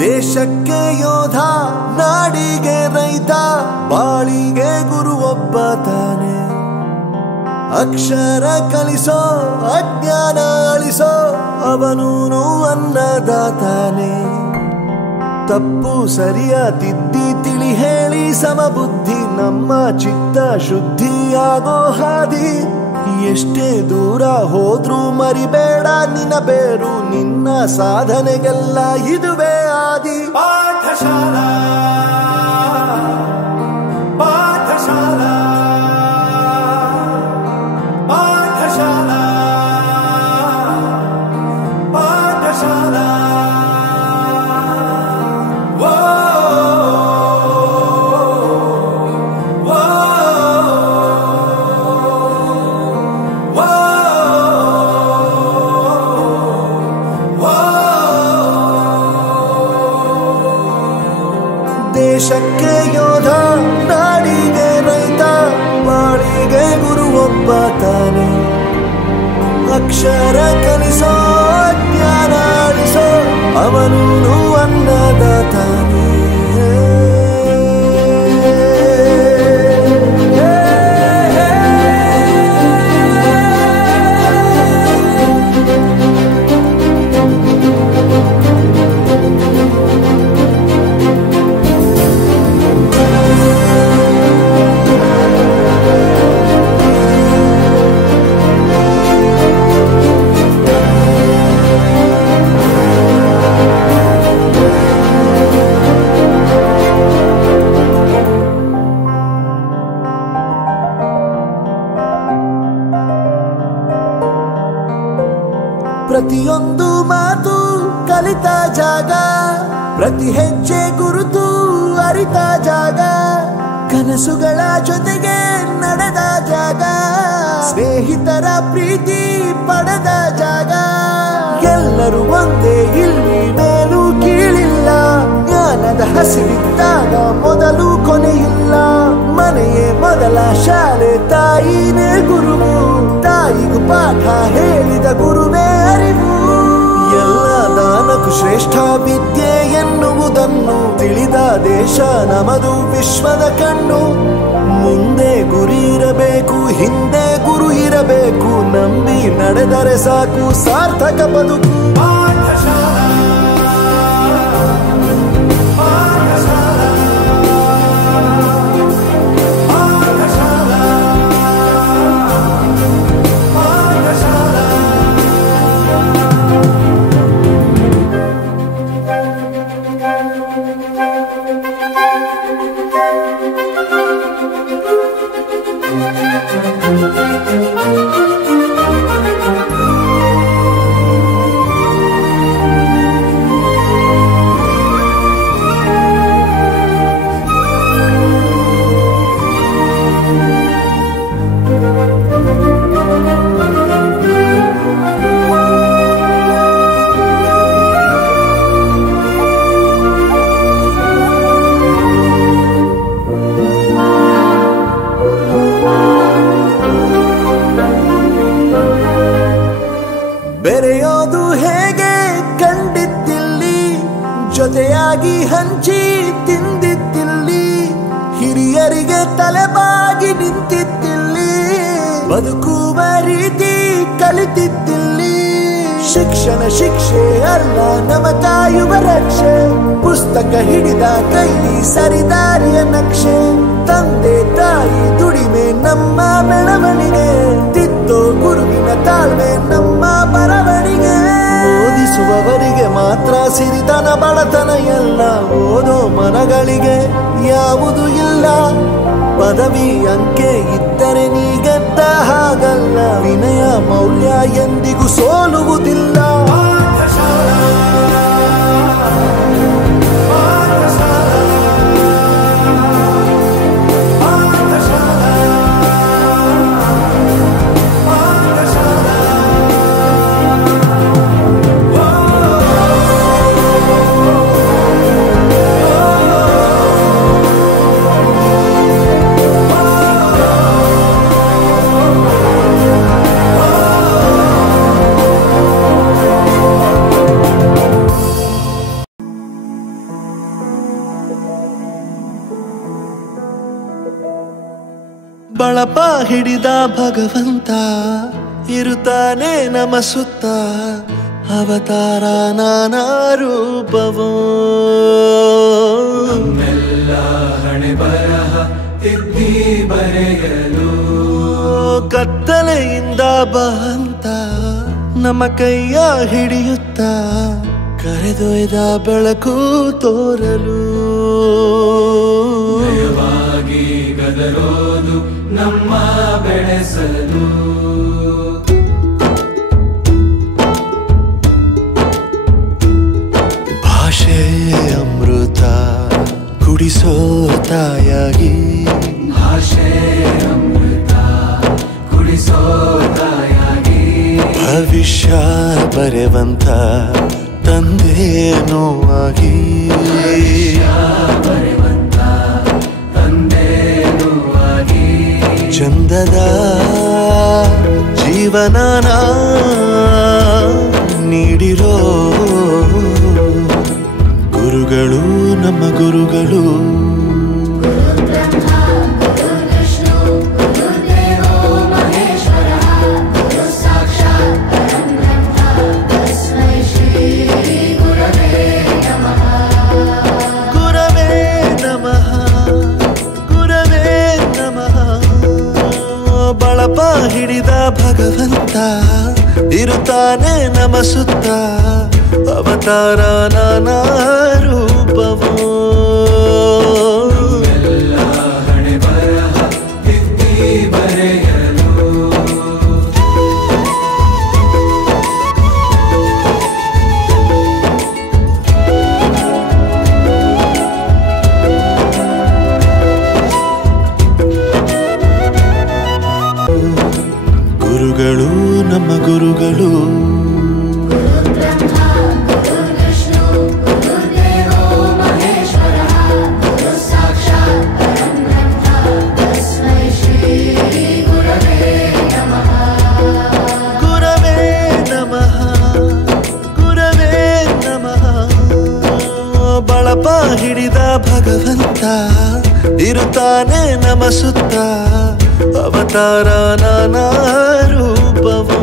ದೇಶಕ್ಕೆ ಯೋಧ, ನಾಡಿಗೆ ರೈತ, ಬಾಳಿಗೆ ಗುರು ಒಬ್ಬ ತಾನೆ. ಅಕ್ಷರ ಕಲಿಸೋ, ಅಜ್ಞಾನ ಅಳಿಸೋ, ಅವನೂನು ಅನ್ನದಾತಾನೆ. ತಪ್ಪು ಸರಿಯ ತಿದ್ದಿ ತಿಳಿ ಹೇಳಿ ಸಮಬುದ್ಧಿ, ನಮ್ಮ ಚಿತ್ತ ಶುದ್ಧಿಯಾಗೋ ಹಾದಿ. ಎಷ್ಟೇ ದೂರ ಹೋದ್ರೂ ಮರಿಬೇಡ ನಿನ್ನ ಬೇರು, ನಿನ್ನ ಸಾಧನೆಗೆಲ್ಲ ಇದುವೇ ಆದಿ. ಪಾಠಶಾಲಾ ಪಾಠಶಾಲಾ ಪಾಠಶಾಲಾ ಪಾಠಶಾಲಾ. ದೇಶಕ್ಕೆ ಯೋಧ, ನಾಡಿಗೆ ರೈತ, ಬಾಳಿಗೆ ಗುರು ಒಬ್ಬ ತಾನೆ. ಅಕ್ಷರ ಕಲಿಸೋ, ಜ್ಞಾನ ಅಳಿಸೋ, ಅವನೂನು ಅನ್ನದಾತಾನೆ. ಪ್ರತಿಯೊಂದು ಮಾತು ಕಲಿತ ಜಾಗ, ಪ್ರತಿ ಹೆಜ್ಜೆ ಗುರುತು ಅರಿತ ಜಾಗ, ಕನಸುಗಳ ಜೊತೆಗೆ ನಡೆದ ಜಾಗ, ಸ್ನೇಹಿತರ ಪ್ರೀತಿ ಪಡೆದ ಜಾಗ. ಎಲ್ಲರೂ ಒಂದೇ, ಇಲ್ಲಿ ಮೇಲೂ ಕೀಳಿಲ್ಲ, ಜ್ಞಾನದ ಹಸಿವಿದ್ದಾಗ ಮೊದಲು ಕೊನೆಯಿಲ್ಲ. ಮನೆಯೇ ಮೊದಲ ಶಾಲೆ, ತಾಯಿನೇ ಗುರುವು, ತಾಯಿಗೂ ಪಾಠ ಹೇಳಿದ ಗುರುವೇ ಅರಿವು. ಎಲ್ಲ ದಾನಕ್ಕೂ ಶ್ರೇಷ್ಠ ವಿದ್ಯೆ ಎನ್ನುವುದನ್ನು ತಿಳಿದ ದೇಶ ನಮದು, ವಿಶ್ವದ ಕಣ್ಣು. ಮುಂದೆ ಗುರಿ ಇರಬೇಕು, ಹಿಂದೆ ಗುರು ಇರಬೇಕು, ನಂಬಿ ನಡೆದರೆ ಸಾಕು ಸಾರ್ಥಕ ಬದುಕು. ಬೆರೆಯೋದು ಹೇಗೆ ಕಂಡಿದ್ದಿಲ್ಲಿ, ಜೊತೆಯಾಗಿ ಹಂಚಿ ತಿಂದಿದ್ದಿಲ್ಲಿ, ಹಿರಿಯರಿಗೆ ತಲೆಬಾಗಿ ನಿಂತಿದ್ದಿಲ್ಲಿ, ಬದುಕುವ ರೀತಿ ಕಲಿತಿದ್ದಿಲ್ಲಿ. ಶಿಕ್ಷಣ ಶಿಕ್ಷೆ ಅಲ್ಲ, ನಮ ಕಾಯುವ ರಕ್ಷೆ, ಪುಸ್ತಕ ಹಿಡಿದ ಕೈ ಸರಿದಾರಿಯ ನಕ್ಷೆ. ತಂದೆ ತಾಯಿ ದುಡಿಮೆ ನಮ್ಮ ಬೆಳವಣಿಗೆ, ತಿದ್ದೋ ಗುರುವಿನ ತಾಳ್ಮೆ ನಮ್ಮ ಬರವಣಿಗೆ. ಓದಿಸುವವರಿಗೆ ಮಾತ್ರ ಸಿರಿತನ ಬಡತನ ಎಲ್ಲ, ಓದೋ ಮನಗಳಿಗೆ ಯಾವುದು ಇಲ್ಲ. ಪದವಿ ಅಂಕೆ ಇದ್ದರೆ ನೀ ಗೆದ್ದ ಹಾಗಲ್ಲ, ವಿನಯ ಮೌಲ್ಯ ಎಂದಿಗೂ ಸೋಲುವುದಿಲ್ಲ. ಬಳಪ ಹಿಡಿದ ಭಗವಂತ ಇರುತ್ತಾನೆ ನಮ ಸುತ್ತ ಅವತಾರ ನಾನಾ ರೂಪವೋ ನಮ್ಮೆಲ್ಲ ಹಣೆ ಬರಹ ತಿದ್ದಿ ಬರೆಯಲು ಕತ್ತಲೆಯಿಂದ ಬಂತ ನಮ್ಮ ಕೈಯ ಹಿಡಿಯುತ್ತ ಕರೆದೊಯ್ದ ಬೆಳಕು ತೋರಲು ಭಯವಾಗಿ ಗದರೋದು ನಮ್ಮ ಬೆಳೆಸಲು ಭಾಷೆ ಅಮೃತ ಕುಡಿಸೋ ತಾಯಾಗಿ ಭಾಷೆ ಅಮೃತ ಕುಡಿಸೋ ತಾಯಾಗಿ ಭವಿಷ್ಯ ಬರೆವಂತ ತಂದೇನೋ ಆಗಿ ಬರೆವಂತ ತಂದೇನೂ ಆಗಿ ಚಂದದ ಜೀವನನ ನೀಡಿರೋ ಗುರುಗಳು ನಮ್ಮ ಗುರುಗಳು ಬಳಪ ಹಿಡಿದ ಭಗವಂತ ಇರುತ್ತಾನೆ ನಮ ಸುತ್ತ ಅವತಾರ ನಾನಾ ರೂಪವೋ ಎಲ್ಲ ಹಣೆ ಬರಹ ತಿದ್ದಿ ಬರೆಯಲು ಗುರುಗಳು ನಮ್ಮ ಗುರುಗಳು ಬಳಪ ಹಿಡಿದ ಭಗವಂತ ಇರುತ್ತಾನೆ ನಮ ಸುತ್ತ ಅವತಾರ ನಾನಾ ರೂಪವೋ